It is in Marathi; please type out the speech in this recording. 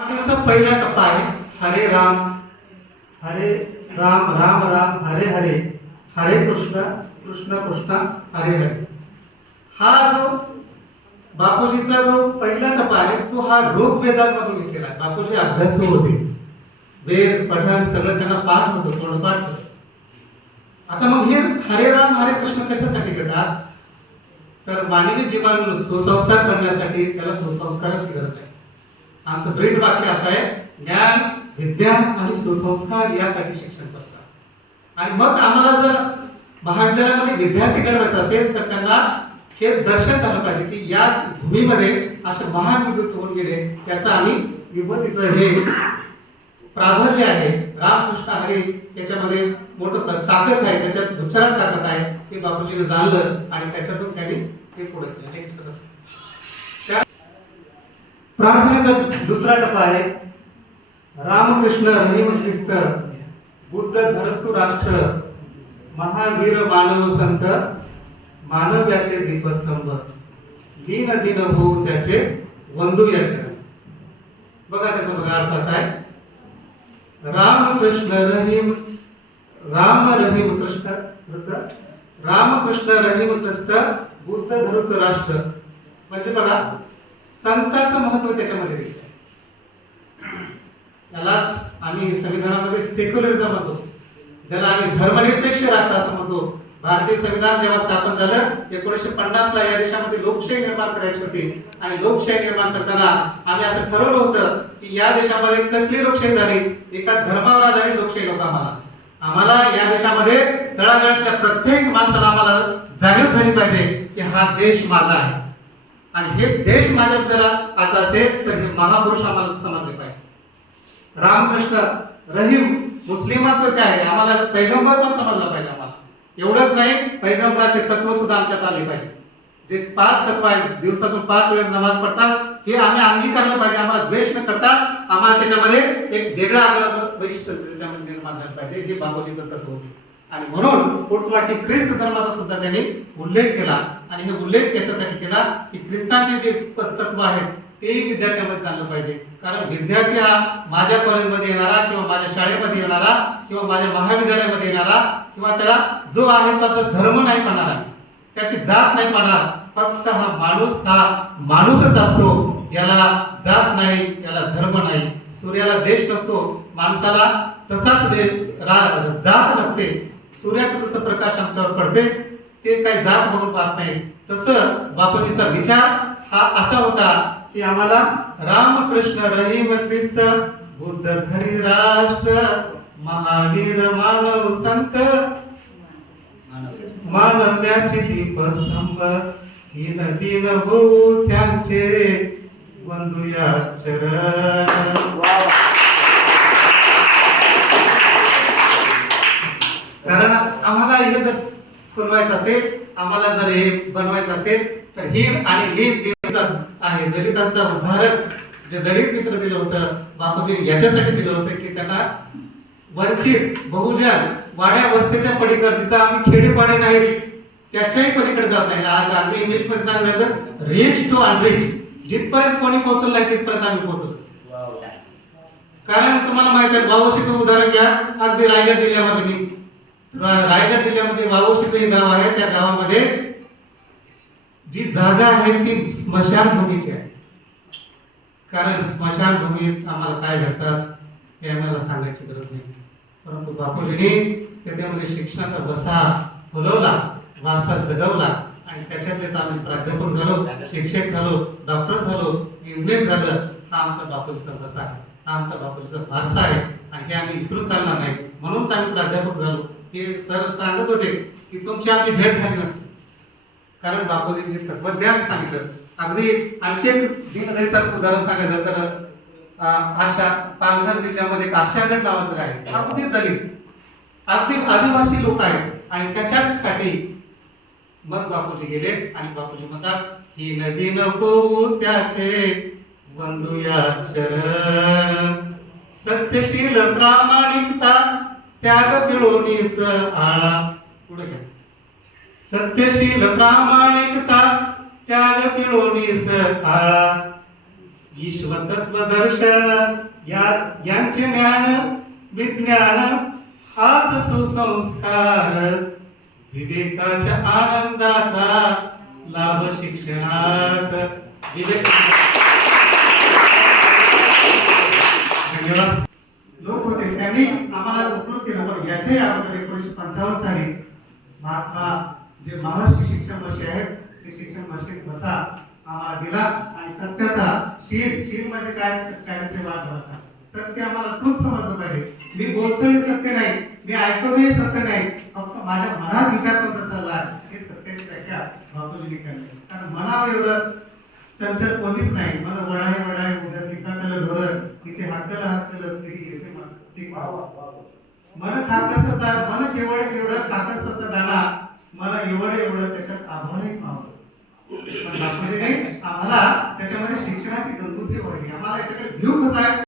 प्रार्थनेचा पहिला टप्पा आहे हरे राम राम राम हरे हरे हरे कृष्ण कृष्ण कृष्ण हरे हरे. हा जो बापूजीचा जो पहिला टप्पा आहे तो हा ऋग्वेदांमधून घेतलेला आहे. बापूजी अभ्यासू होते, वेद पठण सगळं त्यांना पाठ होतं, थोडं पाठ होतं. आता मग हे हरे राम हरे कृष्ण कशासाठी घेतात? तर मानवी जीवन सुसंस्कार करण्यासाठी त्याला सुसंस्काराची गरज आहे. आमचं ब्रीद वाक्य असं आहे, ज्ञान विज्ञान आणि सुसंस्कार यासाठी शिक्षण करतात. आणि मग आम्हाला जर महाविद्यालयामध्ये विद्यार्थी घडवायचा असेल तर त्यांना हे दर्शन झालं पाहिजे की या भूमीमध्ये असे महान विभूत होऊन गेले, त्याचं आम्ही विभूतीचं हे प्राबल्य आहे. रामकृष्ण हरी याच्यामध्ये मोठं ताकद आहे, त्याच्यात उच्चारात ताकद आहे, हे बापूजीने जाणलं आणि त्याच्यातून त्यांनी हे पुढे केलं. नेक्स्ट प्रार्थनेचा दुसरा टप्पा आहे रामकृष्ण रहीम ख्रिस्त बुद्ध धरतु राष्ट्र महावीर मानव संत मानव्याचे दीपस्तंभ दीन दीन भाऊ त्याचे वंदू याचे. बघा त्याचा बघा अर्थ असा आहे, रामकृष्ण रहीम राम रहीम कृष्ण रामकृष्ण रहीम ख्रिस्त बुद्ध धरतु राष्ट्र. म्हणजे बघा संतांचं महत्व त्याच्यामध्ये दिलं. यालाच आम्ही संविधानामध्ये सेक्युलरिझम म्हणतो, ज्याला आम्ही धर्मनिरपेक्ष राष्ट्र असं म्हणतो. भारतीय संविधान जेव्हा स्थापन झालं 1950 ला या देशामध्ये लोकशाही निर्माण करायची होती आणि लोकशाही निर्माण करताना आम्ही असं ठरवलं होतं की या देशामध्ये कसली लोकशाही झाली, एका धर्मावर आधारित लोकशाही नको. आम्हाला या देशामध्ये तळागाळातल्या प्रत्येक माणसाला आम्हाला जाणीव झाली पाहिजे की हा देश माझा आहे आणि हे देश माझ्यात जर आता असेल तर हे महापुरुष आम्हाला समजले पाहिजे. रामकृष्ण रहीम मुस्लिमांचं काय आहे, आम्हाला पैगंबर पण समजला पाहिजे. आम्हाला एवढंच नाही, पैगंबराचे तत्व सुद्धा आमच्यात आले पाहिजे. जे 5 तत्व आहेत, दिवसातून 5 वेळेस नमाज पडतात, हे आम्ही अंगीकारलं पाहिजे. आम्हाला द्वेष न करता आम्हाला त्याच्यामध्ये एक वेगळा आपलं वैशिष्ट्य त्याच्यामध्ये निर्माण झालं पाहिजे. हे बापूजीचं तत्व होते. आणि म्हणून पुढचं वाक्य ख्रिस्त धर्माचा सुद्धा त्यांनी उल्लेख केला आणि हे उल्लेख याच्यासाठी केला की ख्रिस्तांचे जे तत्व आहेत ते विद्यार्थ्यांमध्ये चाललं पाहिजे. कारण विद्यार्थी हा माझ्या कॉलेजमध्ये येणारा किंवा माझ्या शाळेमध्ये येणारा किंवा माझ्या महाविद्यालयामध्ये येणारा किंवा त्याला जो आहे त्याचा धर्म नाही पाहणार, त्याची जात नाही पाहणार. फक्त हा माणूसच असतो, याला जात नाही, याला धर्म नाही. सूर्याला देश नसतो, माणसाला तसाच जात नसते. सूर्याचा जसं प्रकाश आमच्यावर पडते ते काही जात बघून पाहत नाही. तसं बापूजीचा विचार हा असा होता की आम्हाला रामकृष्ण रहीम ख्रिस्त बुद्ध धरी राष्ट्र महावीर मानव संत मानव्याचे दीपस्तंभ दीन दीन भाऊ त्यांचे वंदूया चरण. कारण आम्हाला हे जर करवायचं असेल, आम्हाला जर हे बनवायचं असेल तर हिर आणि लीन आहे दलितांचा उद्धारक. जे दलित मित्र दिलं होतं बापूजी याच्यासाठी दिलं होतं की त्यांना वंचित बहुजन वाड्या वस्तीच्या पलीकडे जिथं आम्ही खेडेपाडे नाही त्याच्याही पलीकडे जात नाही. आज अगदी इंग्लिश मध्ये सांगायचं तर रिच टू अनरिच, जिथपर्यंत कोणी पोहोचलं नाही तिथपर्यंत आम्ही पोहोचलो. कारण तुम्हाला माहिती आहे, वावोशीचं उदाहरण घ्या. अगदी रायगड जिल्ह्यामध्ये वावोशीचं हे गाव आहे. त्या गावामध्ये जी जागा आहे ती स्मशानभूमीची आहे. कारण स्मशानभूमीत आम्हाला काय भेटतात हे आम्हाला सांगायची गरज नाही. परंतु बापूजींनी त्याच्यामध्ये शिक्षणाचा वसा फुलवला, वारसा जगवला आणि त्याच्यातले आम्ही प्राध्यापक झालो, शिक्षक झालो, डॉक्टर झालो, इंजिनियर झालं. हा आमचा बापूजीचा वसा आहे, हा आमचा बापूजीचा वारसा आहे आणि हे आम्ही विसरून चालणार नाही. म्हणूनच आम्ही प्राध्यापक झालो. हे सर सांगत होते की तुमची आमची भेट झाली नसते, कारण बापूजींनी तत्वज्ञान सांगितलं. अगदी आणखी एक दीनदलिताचं उदाहरण सांगायचं तर आशा पालघर जिल्ह्यामध्ये आशागड नावाचं आहे, अगदी दलित अगदी आदिवासी लोक आहेत आणि त्याच्यासाठी मग बापूजी गेले आणि बापूजी म्हणतात ही नदी नको त्याचे वंदूया चरण सत्यशील प्रामाणिकता त्याग पिळोनीस आळा. पुढे घ्या. सत्यशील प्रामाणिकता त्याग पिळोनीस आळा ईश्वर तत्व दर्शन यांचे ज्ञान विज्ञान हाच सुसंस्कार विवेकाच्या आनंदाचा लाभ शिक्षणात विवेक धन्यवाद. लोक होते त्यांनी आम्हाला उपलब्ध केलं. पण याच्याही अगोदर 1955 साली महात्मा जे महाराष्ट्र शिक्षण वर्षे आहेत ते शिक्षण वर्षी बसा आम्हाला दिला आणि सत्याचा शील म्हणजे काय चारित्र्यवाद होता. सत्य आम्हाला तूच समजलं पाहिजे. मी बोलतोय सत्य नाही, मी ऐकतोय सत्य नाही, फक्त माझ्या मनात विचार करत चालला हे सत्याची व्याख्या बापूजींनी केली. कारण मनावर एवढं चंचल कोणीच नाही. मन वडाय उद्या पिकातलं ढोर तिथे हाकलं तरी येते मन खाकसाचा मन केवढं काकसाचा दाना मला एवढं त्याच्यात आभाळही पावलं. पण बापूजीने आम्हाला त्याच्यामध्ये शिक्षणाची गंगोत्री व्हावी. आम्हाला याच्याकडे व्ह्यू कसा आहे